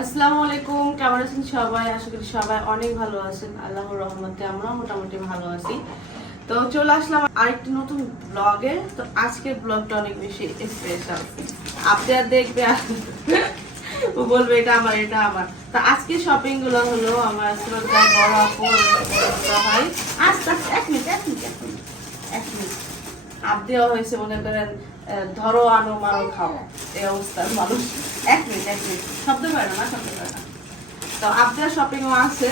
আসসালামু আলাইকুম, কেমন আছেন সবাই? আশা করি সবাই অনেক ভালো আছেন। আল্লাহর রহমতে আমরা মোটামুটি ভালো আছি। তো চলে আসলাম আরেকটি নতুন ব্লগে তো আজকের ব্লগটা অনেক বেশি স্পেশাল আপনারা দেখবে বলবে, এটা আমার এটা আমার। তো আজকে শপিংগুলো হলো আমার শ্রদ্ধা বড় আপু ভাই। আস্তে এক মিনিট এক মিনিট এক মিনিট হাত দেওয়া হয়েছে, মনে করেন ধরো আনো মারো খাও। এই অবস্থার মানুষ। এক মিনিট এক মিনিট। শব্দ করে না শব্দ করে না। তো আপনার শপিংও আছে।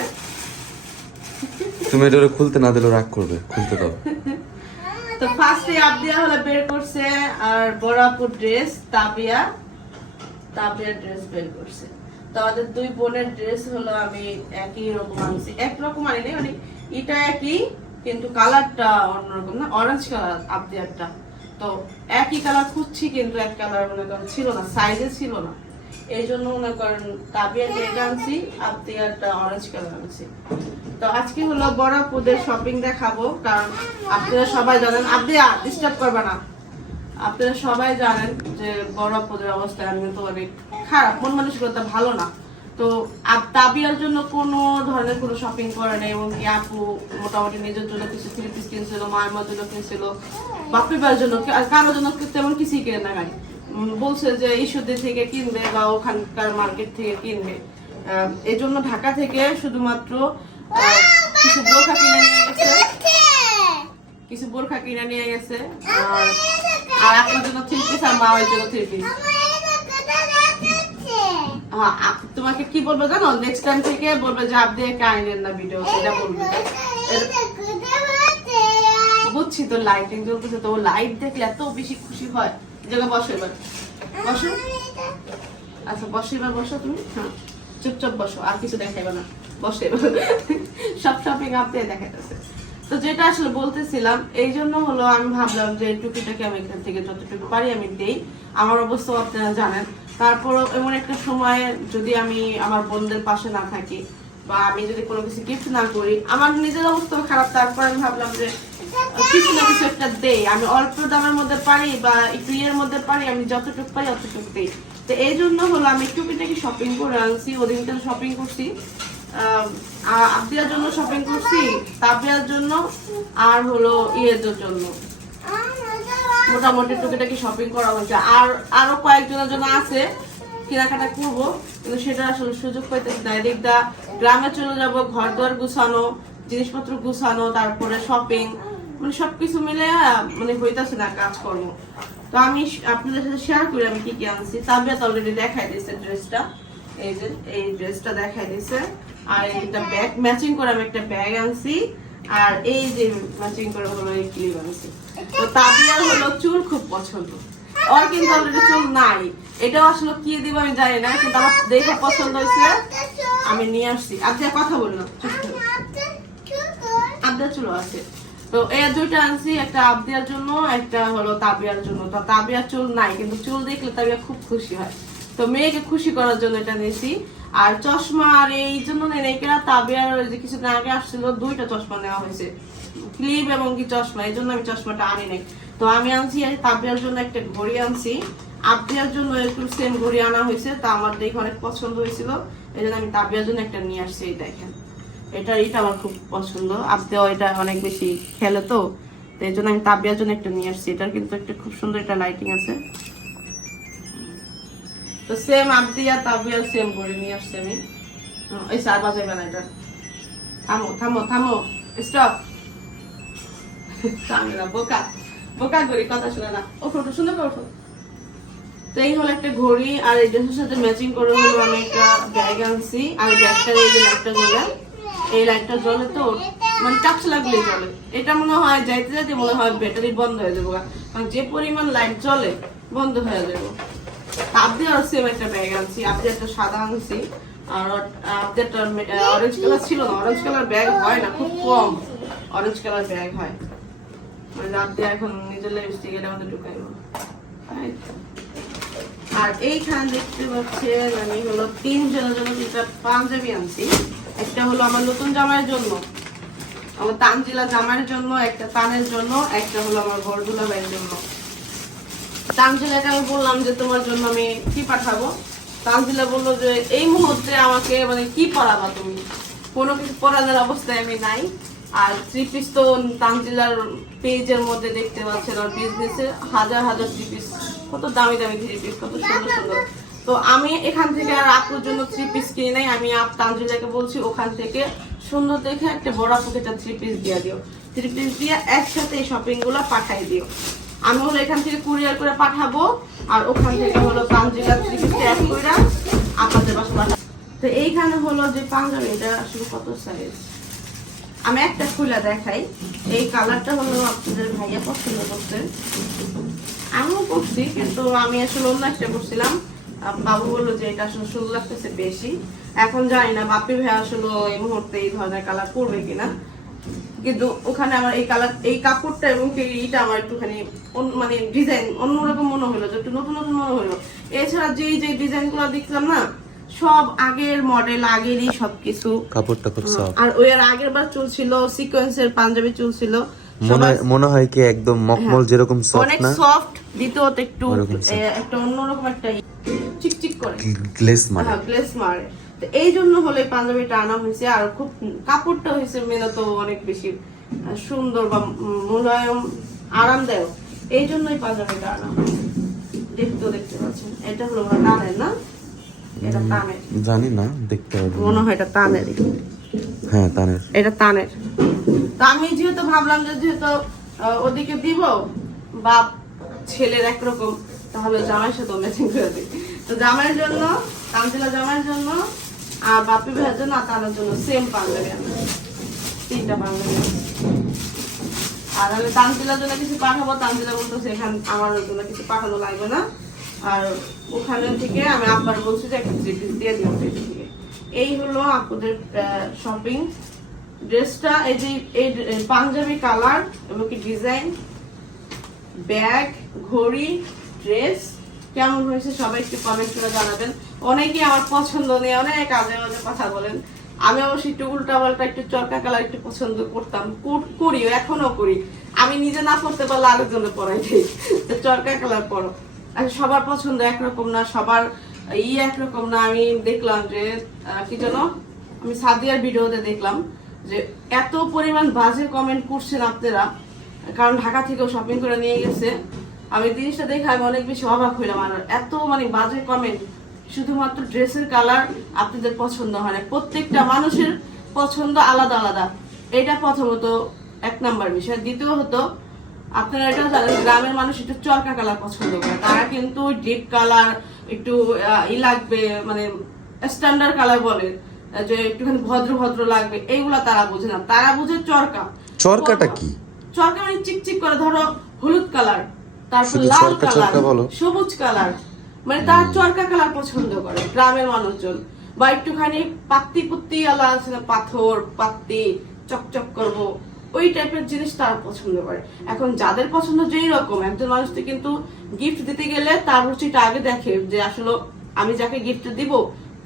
তুমি এটা খুলতে না দিলে রাগ করবে খুলতে দাও। তো ফার্স্টে আবদিয়া হলে বের করছে আর বড়াপুর ড্রেস তাবিয়া তাবিয়া ড্রেস বের করছে। তো আমাদের দুই বোনের ড্রেস হলো আমি একই রকম আনছি। এক রকম আনি মানে এটা একই কিন্তু কালারটা অন্যরকম না অরেঞ্জ কালার আবদিয়ারটা তো একই কালার খুঁজছি কিন্তু এক কালার মনে করেন ছিল না সাইজে ছিল না। এই জন্য মনে করেন তাবিয়ার এটা আনছি আবদিয়ারটা অরেঞ্জ কালার আনছি। তো আজকে হলো বড়াপুদের শপিং দেখাবো, কারণ আপনারা সবাই জানেন, আপনি ডিস্টার্ব করবে না। আপনারা সবাই জানেন যে বড়াপুদের অবস্থা আমি কিন্তু অনেক খারাপ, মন মানসিকতা ভালো না। তো তাবিয়ার জন্য কোনো ধরনের কোনো শপিং করে নেই এবং কি আপু মোটামুটি নিজের জন্য কিছু থ্রি পিস কিনছিল মায়ের জন্য কিনছিল বাপিবার জন্য কি- আর কারোর জন্য তেমন কিছুই কিনে না উম, বলছে যে ইস্যুদের থেকে কিনবে বা ওখানকার মার্কেট থেকে কিনবে। এই জন্য ঢাকা থেকে শুধুমাত্র কিছু বোরখা কিনে নিয়ে গেছে। কিছু বোরখা কিনে নিয়ে গেছে আর আপনার জন্য থ্রি পিস আর মায়ের জন্য থ্রি পিস তোমাকে কি বলব জানো? নেক্সট টাইম থেকে বলবে যে, আপনি আইনেন না ভিডিও বলবে। বুঝছি তো লাইটিং জ্বলতেছে তো লাইট দেখলে এত বেশি খুশি হয়। জায়গা বসো এবার। বসো। আচ্ছা বসো এবার, বসো তুমি। হ্যাঁ চুপচাপ বসো, আর কিছু দেখাইবে না। বসে সব শপিং আপনি দেখাইতেছে। তো যেটা আসলে বলতেছিলাম এই জন্য হলো আমি ভাবলাম যে টুকিটাকে আমি এখান থেকে যতটুকু পারি আমি দেই। আমার অবস্থাও আপনারা জানেন। তারপরও এমন একটা সময়ে যদি আমি আমার বোনদের পাশে না থাকি বা আমি যদি কোনো কিছু গিফট না করি, আমার নিজের অবস্থা খারাপ। তারপর আমি ভাবলাম যে কিছু না কিছু একটা দেই। আমি অল্প দামের মধ্যে পারি বা একটু ইয়ের মধ্যে পারি, আমি যতটুকু পারি অতটুকু দেই। তো এই জন্য হলো আমি টুকিটাকি শপিং করে আনছি ওদিনকে শপিং করছি। আবদিয়ার জন্য শপিং করছি তাবিয়ার জন্য, আর হলো ইয়ের জন্য। মোটামুটি টুকিটাকি শপিং করা হয়েছে। আর আরও কয়েকজনের জন্য আছে, কেনাকাটা করব, কিন্তু সেটা আসলে সুযোগ পাইতেছি না। এদিক দা গ্রামে চলে যাব ঘর দুয়ার গুছানো, জিনিসপত্র গুছানো, তারপরে শপিং মানে সবকিছু মিলে মানে হইতাছে না কাজকর্ম। তো আমি আপনাদের সাথে শেয়ার করি আমি কি কি আনছি। তাবিয়া তো অলরেডি দেখাই দিয়েছে ড্রেসটা আমি আর চুল নিয়ে আসছি। আপনি কথা বললাম আবদার চুল আছে। তো এই দুইটা আনছি, একটা আবদিয়ার জন্য, একটা হলো তাবিয়ার জন্য। তাবিয়ার চুল নাই, কিন্তু চুল দেখলে তাবিয়া খুব খুশি হয়। তো মেয়েকে খুশি করার জন্য এটা নিয়েছি। আর চশমা আর এই জন্য যে কিছুদিন আগে আসছিল, দুইটা চশমা নেওয়া হয়েছে। ক্লিপ এবং কি চশমা, এই জন্য আমি চশমাটা আনি নাই। তো আমি আনছি তাবিয়ার জন্য একটা ঘড়ি আনছি। আবদিয়ার জন্য একটু সেম ঘড়ি আনা হয়েছে, তা আমার দেখে অনেক পছন্দ হয়েছিল। এই জন্য আমি তাবিয়ার জন্য একটা নিয়ে আসছি, এই দেখেন। এটা এটা আমার খুব পছন্দ। আপনিও এটা অনেক বেশি খেলে তো তো এই জন্য আমি তাবিয়ার জন্য একটা নিয়ে আসছি। এটার কিন্তু একটা খুব সুন্দর একটা লাইটিং আছে। তো সেম আবদিয়া তাবিয়ার সেম করে নিয়ে আসছি আমি। এই চার বাজে বেলা এটা। থামো থামো থামো স্টপ না, বোকা বোকা কথা না। করে ওঠো। তো এই হলো একটা ঘড়ি, আর এই ড্রেসের সাথে ম্যাচিং করে হলো আমি একটা ব্যাগ আনছি। আর ব্যাগটার এই যে লাইটটা এই লাইটটা জ্বলে তো মানে টাচ লাগলে জ্বলে। এটা মনে হয় যাইতে যাইতে মনে হয় ব্যাটারি বন্ধ হয়ে যাব কারণ যে পরিমাণ লাইট জ্বলে, বন্ধ হয়ে যাব। আপনি আর সেম একটা ব্যাগ আনছি, আপনি একটা সাদা আনছি। আর অরেঞ্জ কালার ছিল না অরেঞ্জ কালার ব্যাগ হয় না, খুব কম অরেঞ্জ কালার ব্যাগ হয়। মানে আপনি এখন নিজের মধ্যে ঢুকাইব আর এইখানে দেখতে পাচ্ছেন আমি হলো তিন জনের জন্য পাঞ্জাবি আনছি। একটা হলো আমার নতুন জামাইয়ের জন্য। আমার তানজিলা জামাইয়ের জন্য, একটা তানের জন্য, একটা হলো আমার বরদুলা ভাইয়ের জন্য। তানজিলাকে আমি বললাম যে তোমার জন্য আমি কি পাঠাবো? তানজিলা বলল যে, এই মুহূর্তে আমাকে মানে কি পড়াবা তুমি? কোনো কিছু পড়ানোর অবস্থায় আমি নাই। আর থ্রি পিস তো তানজিলার পেজের মধ্যে দেখতে পাচ্ছেন আর বিজনেসে হাজার হাজার থ্রি পিস কত দামি দামি থ্রি পিস কত সুন্দর সুন্দর। তো আমি এখান থেকে আর আপুর জন্য থ্রি পিস কিনে নাই। আমি আপ তানজিলাকে বলছি, ওখান থেকে সুন্দর দেখে একটা বড় আপুকে একটা থ্রি পিস দিয়ে দিও। থ্রি পিস দিয়ে একসাথে এই শপিংগুলো পাঠাই দিও। আমি হলো এখান থেকে কুরিয়ার করে পাঠাবো, আর ওখান থেকে হলো তো এইখানে হলো যে পাঞ্জাবি, এটা আসলে কত সাইজ আমি একটা খুলে দেখাই। এই কালারটা হলো আপনাদের ভাইয়া পছন্দ করছে। আমিও করছি কিন্তু আমি আসলে অন্য একটা করছিলাম বাবু বলল যে এটা আসলে সুন্দর লাগতেছে বেশি। এখন জানি না, বাপি ভাই আসলে এই মুহূর্তে এই ধরনের কালার করবে কিনা। কিন্তু ওখানে আমার এই কালার এই কাপড়টা এবং এইটা আমার একটুখানি মানে ডিজাইন অন্যরকম মনে হলো যে একটু নতুন নতুন মনে হলো। এছাড়া যে যে ডিজাইনগুলো দেখলাম না সব আগের মডেল আগেরই সবকিছু। কাপড়টা খুব সফট আর ওই আর আগের বার চুলছিল সিকোয়েন্সের পাঞ্জাবি চুলছিল মনে হয় মনে হয় কি একদম মকমল যেরকম সফট না? অনেক সফট দ্বিতীয়ত একটু একটা অন্যরকম একটা চিকচিক করে। গ্লেস মানে হ্যাঁ গ্লেস মারে। এই জন্য হলে পাঞ্জাবিটা আনা হয়েছে আর খুব কাপড়টা হয়েছে মেনত অনেক বেশি সুন্দর বা মোলায়েম আরামদায়ক। এই জন্যই পাঞ্জাবিটা আনা হয়েছে। দেখতেও দেখতে পাচ্ছেন। এটা হলো টানের না? এটা তানের। জানি না দেখতে হবে। মনে হয় এটা হ্যাঁ এটা তো আমি যেহেতু ভাবলাম যে যেহেতু ওদিকে দিব বাপ ছেলের একরকম তাহলে জামাইয়ের সাথে ম্যাচিং করে দিই। তো জামাইয়ের জন্য কামতিলা জামাইয়ের জন্য আর বাপি ভাইয়ের জন্য আর জন্য সেম আমি তিনটা পাঞ্জাবি। আর আমি তানজিলার জন্য কিছু পাঠাবো? তানজিলা বলতো সেখান আমার জন্য কিছু পাঠানো লাগবে না। আর ওখানে থেকে আমি আব্বার বলছি যে, একটা থ্রি দিয়ে দিও থেকে এই হলো আপনাদের শপিং ড্রেসটা, এই যে, এই পাঞ্জাবি কালার এবং কি ডিজাইন, ব্যাগ, ঘড়ি, ড্রেস। কেমন হয়েছে সবাই একটু কমেন্ট করে জানাবেন। অনেকে আমার পছন্দ নিয়ে অনেক আজে বাজে কথা বলেন। আমি অবশ্যই একটু উল্টাপাল্টা, একটু চরকা কালার একটু পছন্দ করতাম। কর- করিও এখনও করি। আমি নিজে না পড়তে পারলে আরেকজনে পড়াই দিই। চরকা কালার পরো আর সবার পছন্দ একরকম না, সবার ই একরকম না। আমি দেখলাম যে কি যেন, আমি সাদিয়ার ভিডিওতে দেখলাম যে, এত পরিমাণ বাজে কমেন্ট করছেন আপনারা। কারণ ঢাকা থেকেও শপিং করে নিয়ে গেছে। আমি জিনিসটা দেখে আমি অনেক বেশি অবাক হইলাম। আর এত মানে বাজে কমেন্ট শুধুমাত্র ড্রেসের কালার আপনাদের পছন্দ হয় না। প্রত্যেকটা মানুষের পছন্দ আলাদা আলাদা। এটা প্রথমত এক নাম্বার বিষয়। দ্বিতীয় হতো আপনারা এটা জানেন গ্রামের মানুষ একটু চরকা কালার পছন্দ করে। তারা কিন্তু ডিপ কালার একটু ই লাগবে মানে স্ট্যান্ডার্ড কালার বলে যে একটুখানি ভদ্র ভদ্র লাগবে এইগুলা তারা বোঝে না। তারা বুঝে চরকা। চরকাটা কি? চরকা মানে চিকচিক করে ধরো হলুদ কালার তারপর লাল কালার সবুজ কালার। মানে তারা চরকা কালার পছন্দ করে, গ্রামের মানুষজন। বা একটুখানি পাত্তি পুত্তি আলা আছে না, পাথর, পাত্তি, চকচক করব, ওই টাইপের জিনিস তারা পছন্দ করে। এখন যাদের পছন্দ যেই রকম, একজন মানুষকে কিন্তু গিফট দিতে গেলে তার রুচিটা আগে দেখে যে আসলে আমি যাকে গিফট দিব,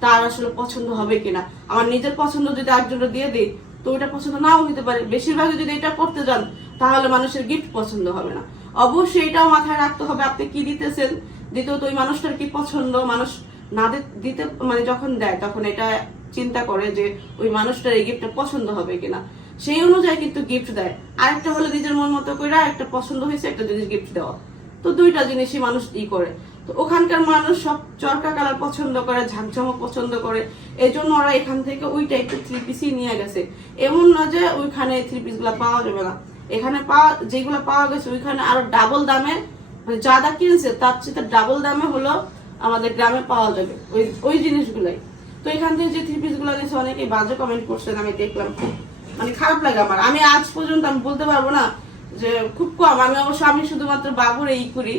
তার আসলে পছন্দ হবে কিনা। আমার নিজের পছন্দ যদি একজনের দিয়ে দিই, তো ওটা পছন্দ নাও হতে পারে। বেশিরভাগ যদি এটা করতে যান, তাহলে মানুষের গিফট পছন্দ হবে না। অবশ্যই এটাও মাথায় রাখতে হবে, আপনি কি দিতেছেন? দ্বিতীয়ত ওই মানুষটার কি পছন্দ? মানুষ না দিতে মানে যখন দেয়, তখন এটা চিন্তা করে যে ওই মানুষটার এই গিফটটা পছন্দ হবে কিনা। সেই অনুযায়ী কিন্তু গিফট দেয়। আরেকটা হলো নিজের মন মতো করে একটা পছন্দ হয়েছে, একটা জিনিস গিফট দেওয়া। তো দুইটা জিনিসই মানুষ ই করে। তো ওখানকার মানুষ সব চরকা কালার পছন্দ করে, ঝাঁকঝমক পছন্দ করে। এই জন্য ওরা এখান থেকে ওই টাইপের থ্রি পিসই নিয়ে গেছে। এমন না যে ওইখানে থ্রি পিসগুলা পাওয়া যাবে না। এখানে পাওয়া, যেগুলো পাওয়া গেছে, ওইখানে আরও ডাবল দামে মানে যা দা কিনছে, তার চেয়ে ডাবল দামে হলো আমাদের গ্রামে পাওয়া যাবে। ওই ওই জিনিসগুলাই। তো এখান থেকে যে থ্রি পিসগুলো নিয়েছে অনেকে বাজে কমেন্ট করছেন আমি দেখলাম মানে খারাপ লাগে আমার। আমি আজ পর্যন্ত আমি বলতে পারব না যে খুব কম। আমি অবশ্য আমি শুধুমাত্র বাবুর এই করি।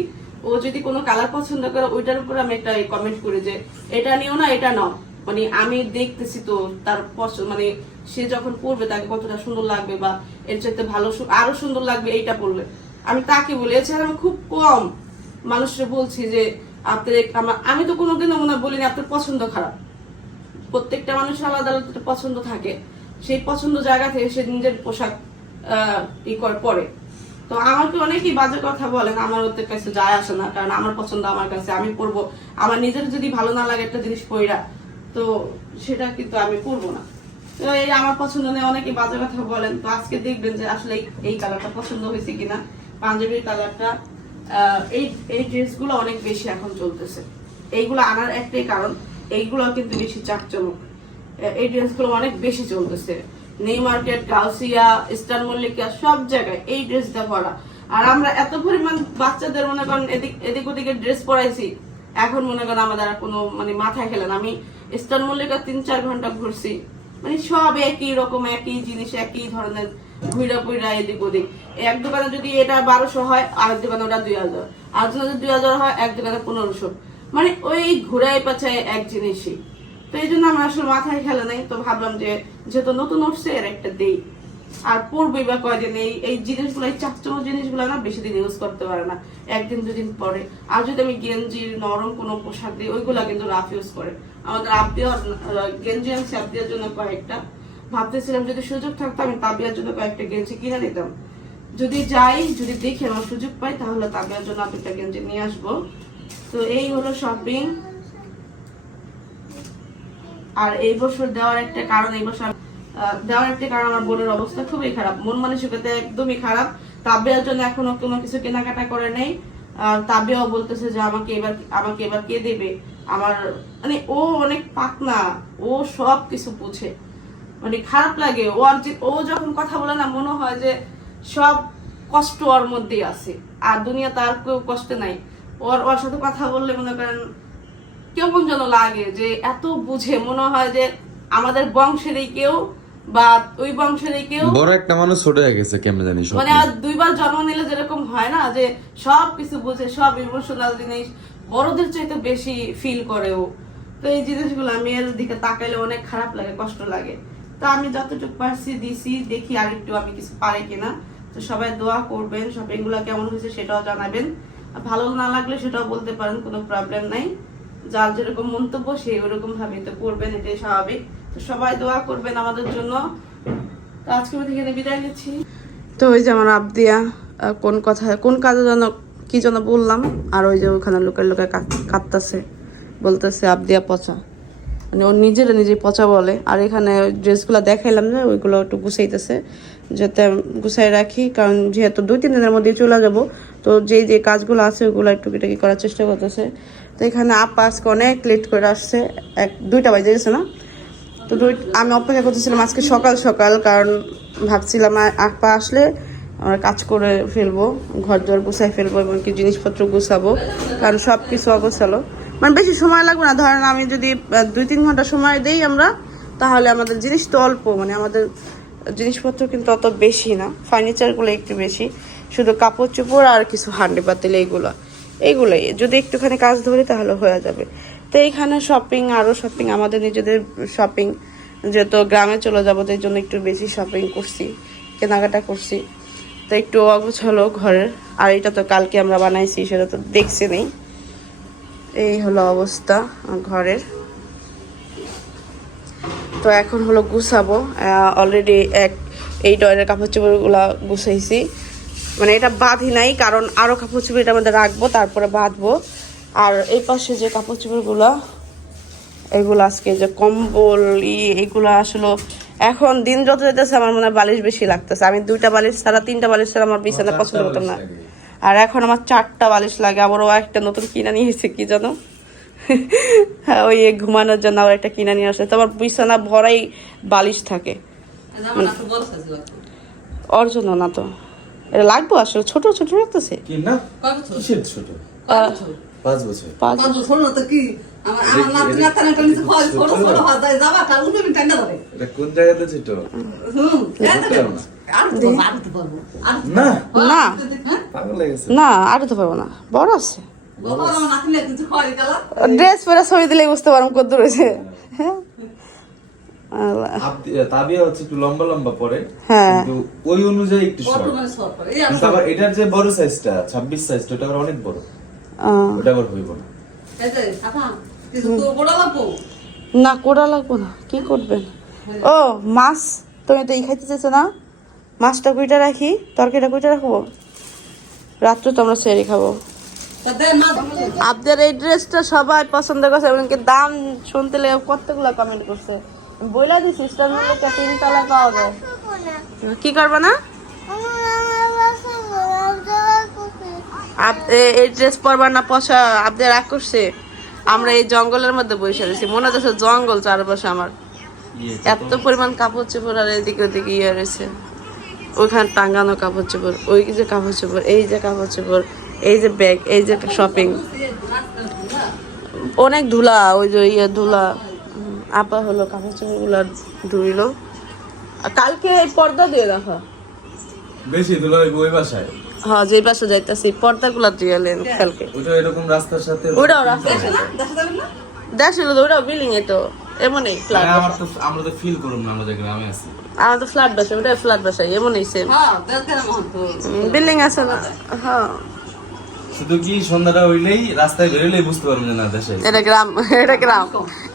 ও যদি কোনো কালার পছন্দ করে, ওইটার উপর আমি একটা কমেন্ট করি যে, এটা নিও না, এটা নাও। মানে আমি দেখতেছি তো তার পছন্দ মানে সে যখন পড়বে তাকে কতটা সুন্দর লাগবে বা এর চাইতে ভালো আরও সুন্দর লাগবে, এইটা পড়লে আমি তাকে বলি, এছাড়া আমি খুব কম মানুষকে বলছি যে, আপনার আমি তো কোনোদিনও মনে বলিনি আপনার পছন্দ খারাপ। প্রত্যেকটা মানুষের আলাদা আলাদা পছন্দ থাকে। সেই পছন্দ জায়গা থেকে সে নিজের পোশাক ই পরে। তো আমাকে অনেকেই বাজে কথা বলেন আমার ওদের কাছে যায় আসে না, কারণ আমার পছন্দ আমার কাছে, আমি পরবো। আমার নিজের যদি ভালো না লাগে একটা জিনিস পইরা, তো সেটা কিন্তু আমি পরবো না। তো এই আমার পছন্দ নেই অনেকেই বাজে কথা বলেন। তো আজকে দেখবেন যে আসলে এই কালারটা পছন্দ হয়েছে কিনা। পাঞ্জাবির কালারটা এই এই ড্রেসগুলো অনেক বেশি এখন চলতেছে। এইগুলো আনার একটাই কারণ, এইগুলো কিন্তু বেশি চাকচমক। এই ড্রেসগুলো অনেক বেশি চলতেছে। New market Gausia eastern Mallika, সব জায়গায় এই ড্রেসটা পরা আর আমরা এত পরিমাণ বাচ্চাদের মনে করেন এদিক এদিক ওদিকে ড্রেস পরাইছি, এখন মনে করেন আমাদের আর কোনো মানে মাথায় খেলেন আমি ইস্টার্ন মল্লিকা তিন চার ঘণ্টা ঘুরছি মানে সব একই রকম, একই জিনিস, একই ধরনের ঘুরা এদিক ওদিক। এক দোকানে যদি এটা বারোশো হয় দোকানে ওটা দুই হাজার। যদি দুই হাজার হয়, এক দোকানে পনেরোশো। মানে ওই ঘুরাই এক জিনিসই। তো এই জন্য আমার আসলে মাথায় খেলে তো ভাবলাম যে, যেহেতু নতুন উঠছে, এর একটা দেই। আর পড়বে বা কয়দিন এই এই জিনিসগুলো, এই চাকচমক জিনিসগুলো না বেশি দিন ইউজ করতে পারে না। একদিন, দুদিন পরে। আর যদি আমি গেঞ্জির নরম কোনো পোশাক দিই, ওইগুলা কিন্তু রাফ ইউজ করে। আমাদের আবদিয়া গেঞ্জি আমি আনছি আবদিয়ার জন্য কয়েকটা। ভাবতেছিলাম যদি সুযোগ থাকতো, আমি তাবিয়ার জন্য কয়েকটা গেঞ্জি কিনে নিতাম। যদি যাই, যদি দেখি আমার সুযোগ পাই, তাহলে তাবিয়ার জন্য দুটা গেঞ্জি নিয়ে আসব। তো এই হলো শপিং আর এই বছর দেওয়ার একটা কারণ, এই বছর দেওয়ার একটা কারণ আমার বোনের অবস্থা খুবই খারাপ। মন মানসিকতা একদমই খারাপ। তাবিয়ার জন্য এখনও কোনো কিছু কেনাকাটা করে নেই। আর তাবিয়াও বলতেছে যে আমাকে এবার আমাকে এবার কে দেবে? আমার মানে ও অনেক পাকনা। ও সব কিছু বুঝে। মানে খারাপ লাগে। ও ও যখন কথা বলে না মনে হয় যে সব কষ্ট ওর মধ্যেই আছে। আর দুনিয়া তার কেউ কষ্ট নাই। ওর ওর সাথে কথা বললে মনে করেন কেমন যেন লাগে যে এত বুঝে। মনে হয় যে আমাদের বংশেরই কেউ বা ওই বংশেরই কেউ বড় একটা মানুষ ছোট হয়ে গেছে কেমন জানি মানে আর দুইবার জন্ম নিলে যেরকম হয় না যে সব কিছু বুঝে সব ইমোশনাল জিনিস বড়দের চাইতে বেশি ফিল করে ও। তো এই জিনিসগুলো আমি এর দিকে তাকাইলে অনেক খারাপ লাগে কষ্ট লাগে। তো আমি যতটুকু পারছি দিছি, দেখি আর একটু আমি কিছু পারি কিনা। তো সবাই দোয়া করবেন শপিংগুলা কেমন হয়েছে সেটাও জানাবেন। ভালো না লাগলে সেটাও বলতে পারেন, কোনো প্রবলেম নাই। যার যেরকম মন্তব্য সেই ওরকম ভাবে তো করবেন, এটাই স্বাভাবিক। তো সবাই দোয়া করবেন আমাদের জন্য। তো আজকে আমি এখানে বিদায় নিচ্ছি। তো ওই যে আমার আবদিয়া কোন কথা, কোন কাজে যেন, কি যেন বললাম, আর ওই যে ওখানে লোকের লোকে কাঁদতেছে। বলতেছে, আবদিয়া পচা। মানে ও নিজেরা নিজে পচা বলে। আর এখানে ড্রেসগুলো দেখাইলাম যে, ওইগুলো একটু গুছাইতেছে, যাতে গুছাই রাখি। কারণ যেহেতু দুই, তিন দিনের মধ্যে চলে যাব, তো যেই যে কাজগুলো আছে, ওইগুলো একটু কিটাকি করার চেষ্টা করতেছে। তো এখানে আপা আজকে অনেক লেট করে আসছে, এক, দুইটা বাজে গেছে না? তো দুই, আমি অপেক্ষা করতেছিলাম আজকে সকাল সকাল, কারণ ভাবছিলাম আপা আসলে আমরা কাজ করে ফেলব ঘর দুয়ার গুছাই ফেলব এবং কি জিনিসপত্র গুছাবো, কারণ সব কিছু অগোছালো। মানে বেশি সময় লাগবে না। ধরেন আমি যদি দুই তিন ঘণ্টা সময় দেই আমরা, তাহলে আমাদের জিনিস তো অল্প মানে আমাদের জিনিসপত্র কিন্তু অত বেশি না। ফার্নিচারগুলো একটু বেশি। শুধু কাপড় চোপড় আর কিছু হান্ডি পাতিল এইগুলো। এইগুলোই। যদি একটুখানি কাজ ধরি তাহলে হয়ে যাবে। তো এইখানে শপিং আরও শপিং আমাদের নিজেদের শপিং যেহেতু গ্রামে চলে যাব তো এই জন্য একটু বেশি শপিং করছি, কেনাকাটা করছি। তো একটু অগোছালো ঘরের। আর এটা তো কালকে আমরা বানাইছি, সেটা তো দেখছি নেই। এই হলো অবস্থা ঘরের। তো এখন হলো গুছাবো। অলরেডি এক এই ডয়ের কাপড় চোপড়গুলো গুছাইছি। মানে এটা বাঁধি নাই কারণ আরও কাপড় চোপড় এটার মধ্যে রাখব তারপরে বাঁধবো। আর এই পাশে যে কাপড় চোপড়গুলো এগুলো আজকে যে কম্বল ই এগুলো আসলে এখন দিন যত যেতেছে আমার মনে হয় বালিশ বেশি লাগতেছে। আমি দুইটা বালিশ ছাড়া তিনটা বালিশ ছাড়া আমার বিছানা পছন্দ করতাম না। আর এখন আমার চারটা বালিশ লাগে আবার ও একটা নতুন কিনা নিয়ে এসেছে কি জানো? হ্যাঁ ওই ঘুমানোর জন্য আবার একটা কিনা নিয়ে আসে। তো আমার বিছানা ভরাই বালিশ থাকে। ওর জন্য না তো এটা লাগবো আসলে ছোট ছোট না? পাঁচ বছর। পাঁচ এটা কোন জায়গাতে ছোট। না। না। পাগল গেছে। না আর তো পারব না। বড় আছে। ড্রেস পরে ছবি দিলে বুঝতে পারব কত দূর হ্যাঁ। তাবিয়া হচ্ছে একটু লম্বা লম্বা পরে হ্যাঁ। কিন্তু ওই অনুযায়ী একটু শর্ট কিন্তু আবার এটার যে বড় সাইজটা ছাব্বিশ সাইজটা ওটা অনেক বড়। ওটা আবার হইব না। না কোড়া লাগবো না। কি করবেন? ও মাছ তুমি তো এই খাইতে চাইছো না? মাছটা কুইটা রাখি তরকারিটা কুইটা রাখব? রাত্রে তো আমরা সেরে খাব। আপনার এই ড্রেসটা সবাই পছন্দ করছে এমনকি দাম শুনতে লেগে কতগুলো কমেন্ট করছে। বইলা দিছি স্টার মল্লিকা তিন তলা পাওয়া যায়। কি করবে না? এই ড্রেস পরবার না পশা আপনি রাগ করছে আমরা এই জঙ্গলের মধ্যে বসে রয়েছি মনে হচ্ছে জঙ্গল চারপাশে আমার। এত পরিমাণ কাপড় চোপড় আর এদিকে ওদিকে ইয়ে রয়েছে। ওইখানে টাঙ্গানো কাপড় চোপড় ওই যে কাপড় চোপড় এই যে কাপড় চোপড় এই যে ব্যাগ এই যে শপিং অনেক ধুলা ওই যে ইয়ে ধুলা। আপা হলো কাপড় চোপড়গুলা ধুইলো কালকে এই পর্দা দিয়ে দেখো বেশি দুলা ওই ওই বাসায়? হ্যাঁ যে পাশে যাইতাছি পর্দা গুলা দিয়ে এলেন কালকে। ওটা এরকম রাস্তার সাথে ওটাও রাস্তা দেখছিল তো ওটাও বিল্ডিং এ তো। এমনই ফ্ল্যাট তো আমরা তো ফিল করুম না আমরা যে গ্রামে আছি। আমার তো ফ্ল্যাট বাসা ওটা ফ্ল্যাট বাসা এমনই সেম বিল্ডিং আছে না হ্যাঁ। শুধু কি সন্ধ্যাটা হইলেই রাস্তায় বেরোলেই বুঝতে পারবেন না দেশে। এটা গ্রাম এটা গ্রাম।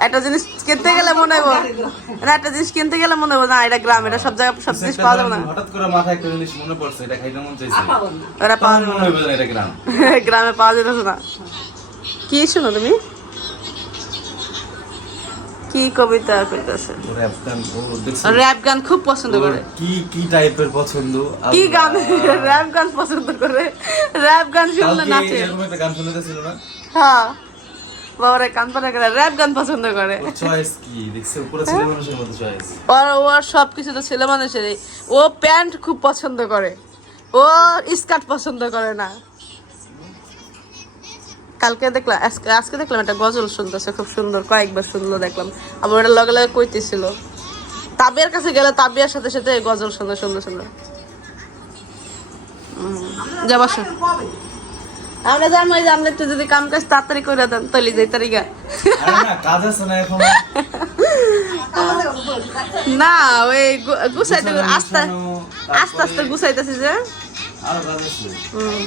একটা জিনিস কিনতে গেলে মনে হব না একটা জিনিস কিনতে গেলে মনে হব না এটা গ্রাম এটা সব জায়গায় সব জিনিস পাওয়া যাবে না। হঠাৎ করে মাথায় একটা জিনিস মনে পড়ছে এটা খাইতে মন চাইছে। ওটা পাওয়া মনে হইবে না এটা গ্রাম। গ্রামে পাওয়া যেতেছে না। কি শোনো তুমি? কি কবিতা কইতাছে র‍্যাপ গান ও র্যাপ গান খুব পছন্দ করে। কি কি টাইপের পছন্দ? কি গান। র্যাপ গান পছন্দ করে। র্যাপ গান শুনলে নাচে। এরকম একটা গান শুনতেছিল না? হ্যাঁ। বাবারে কান করে। র্যাপ গান পছন্দ করে। চয়েস কি? দেখছে পুরো ছেলে মানুষের মতো চয়েস ওর ওর সব কিছু তো ছেলে মানুষেরই। ও প্যান্ট খুব পছন্দ করে। ও স্কার্ট পছন্দ করে না। কালকে দেখলাম আজকে আজকে দেখলাম একটা গজল শুনতেছে খুব সুন্দর কয়েকবার শুনলো দেখলাম। আবার ওটা লগে লগে কইতেছিল তাবিয়ার কাছে গেলে তাবিয়ার সাথে সাথে গজল শুনতে শুনতে শুনতে যা আমরা জানো যে আমরা একটু যদি কাম কাজ তাড়াতাড়ি করে দেন তাহলে যাই তারিখা কাজ আছে না এখন না ওই গুছাইতে আস্তে আস্তে আস্তে গুছাইতেছি যে। আরও কাজ আছে। হুম।